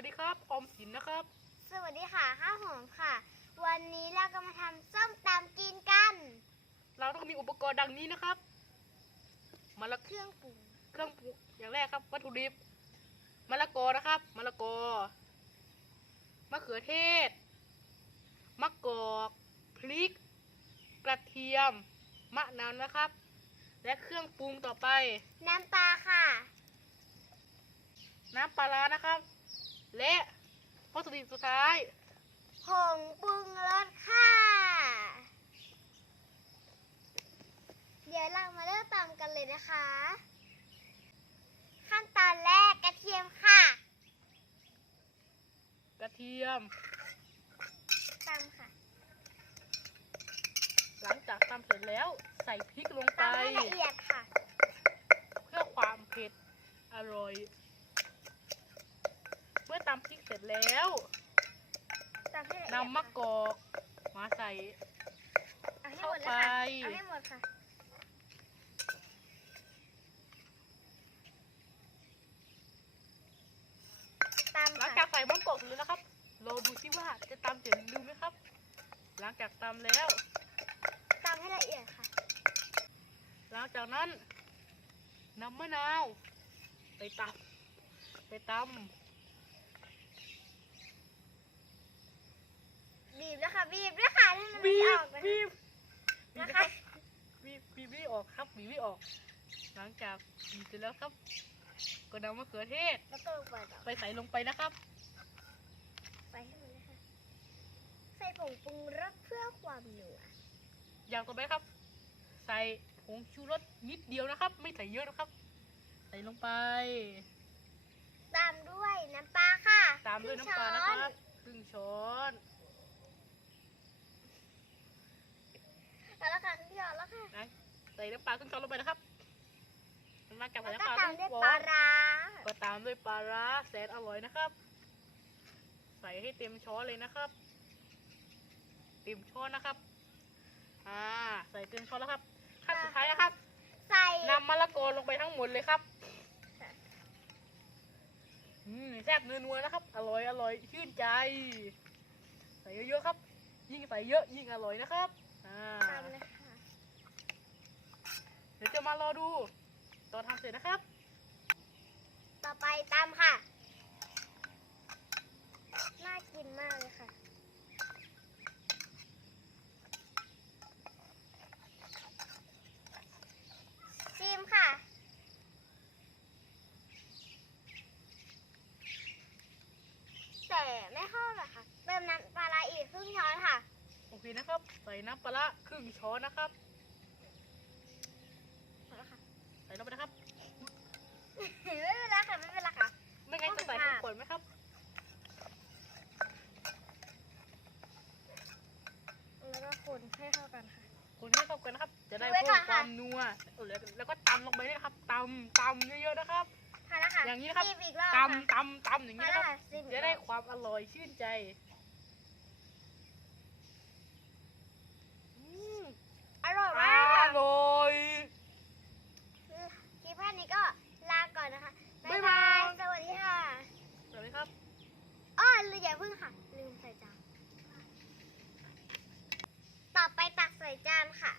วัสดีครับออมสินนะครับ สวัสดีค่ะข้าวหอมค่ะ วันนี้เราก็มาทำส้มตำกินกัน เราต้องมีอุปกรณ์ดังนี้นะครับมะละเครื่องปรุงเครื่องปรุงอย่างแรกครับ วัตถุดิบมะละกอนะครับมะละกอมะเขือเทศมะกอกพริก กระเทียมมะนาวนะครับ และเครื่องปรุงต่อไป น้ำปลาค่ะ น้ำปลาร้านะครับ และวัตถุดิบสุดท้ายผงปรุงรสค่ะ เดี๋ยวเรามาเริ่มตำกันเลยนะคะ ขั้นตอนแรกกระเทียมค่ะ กระเทียม ตำค่ะ หลังจากตำเสร็จแล้วใส่พริกลงไปตำให้ละเอียดค่ะ เพื่อความเผ็ดอร่อย เมื่อตำพริกเสร็จแล้วตำให้ละเอียดนำมะกอกมาใส่ เอาให้หมดเลยค่ะเข้าไปเอาให้หมดค่ะตำหลังค่ะจากใส่มะกอกเสร็จแล้วนะครับเราดูซิว่าจะตำเสร็จเร็วไหมครับ หลังจากตำแล้ว ตำให้ละเอียดค่ะหลังจากนั้นนำมะนาว ไปตำไปตบีบแล้วค่ะ บีบด้วยค่ะให้มันำบี ไม่อบ อกนะ บีบบีบ นะ นะค คะ รับ บีบบีบไม่ออกครับบีบไม่ออก หลังจากบีบเสร็จแล้วครับ ก็นำมะเขือเทศ แล้วก็ลงไปต่อไปใส่ลงไปนะครับ ไปให้หมดเลยค่ะใส่ผงปรุงรสเพื่อความหนัวอย่างต่อไปครับ ใส่ผงชูรสนิดเดียวนะครับ ไม่ใส่เยอะนะครับ ใส่ลงไป ตามด้วยน้ำปลาค่ะตามด้วยรึ่งน้ำปลานะช้อครับครึ่งช้อนเอาละค่ะครึ่งช้อนแล้วค่ะ นะ ใส่น้ำปลาครึ่งช้อนลงไปนะครับหลังจากใส่แล้วน้ำก็ปลาตามครึ่ด้วยงปช้ลาอนร้าก็ตามด้วยปลาร้าแสนอร่อยนะครับ ใส่ให้เต็มช้อนเลยนะครับเต็มช้อนนะครับ อ่า ใส่เต็มช้อนแล้วครับขั้นสุดท้ายนะครับ ใส่นำมะละกอลงไปทั้งหมดเลยครับค่ะอืมแซ่บนัวๆนะครับ อร่อยอร่อยชื่นใจ ใส่เยอะๆครับ ยิ่งใส่เยอะยิ่งอร่อยนะครับ อ่าตามเลยค่ะเดี๋ยวจะมารอดูตอนทำเสร็จนะครับ ต่อไปตามค่ะ น่ากินมากเลยค่ะ ชิมค่ะ แต่ไม่เข้าหรอกค่ะ เติมน้ำปลาร้าอีกครึ่งช้อนค่ะ โอเคนะครับ ใส่น้ำปลาร้าครึ่งช้อนนะครับ พอแล้วค่ะ ใส่ลงไปนะครับ ไม่เป็นไรค่ะ ไม่เป็นไรค่ะ ไม่งั้นจะใส่ ค่ะ ทั้งขวดไหมครับ แล้วก็คน ให้เข้ากันค่ะ คนให้เข้ากันนะครับ จะได้ดูไว้เพิ่ก่มอนคค่ะวามนัวเอาแล้วแล้วก็ตำลงไปด้วยนะครับตำตำเยอะๆนะครับ พอแล้วค่ะอย่างนี้นะครับชิมอีกรอบค่ะตำตำตำอย่างพอนี้แล้วนะครับ ค่ะชิมอีกรจะอบได้ความอร่อยชื่นใจอืมอร่อยอมากค่ะร่อย คลิปแค่นี้ก็ลาก่อนนะคะบ๊ายบ๊ายบาบายยสวัสดีค่ะสวัสดีครับ อ้อลืมอย่าเพิ่งค่ะ ลืมใส่จาน ต่อไปตักใส่จานค่ะ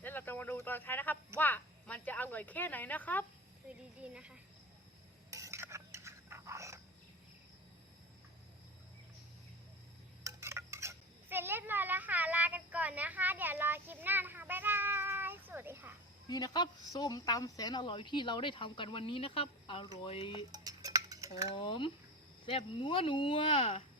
แล้วเราจะ มาดูตอนท้ายนะครับ ว่ามันจะอร่อยแค่ไหนนะครับดูดีๆนะคะเสร็จเรียบร้อยแล้วค่ะ ลากันก่อนนะคะ เดี๋ยวรอคลิปหน้านะคะ บ๊ายบาย สวัสดีค่ะ นี่นะครับส้มตำแสนอร่อยที่เราได้ทำกันวันนี้นะครับ อร่อยหอมแซ่บนัวนัวๆ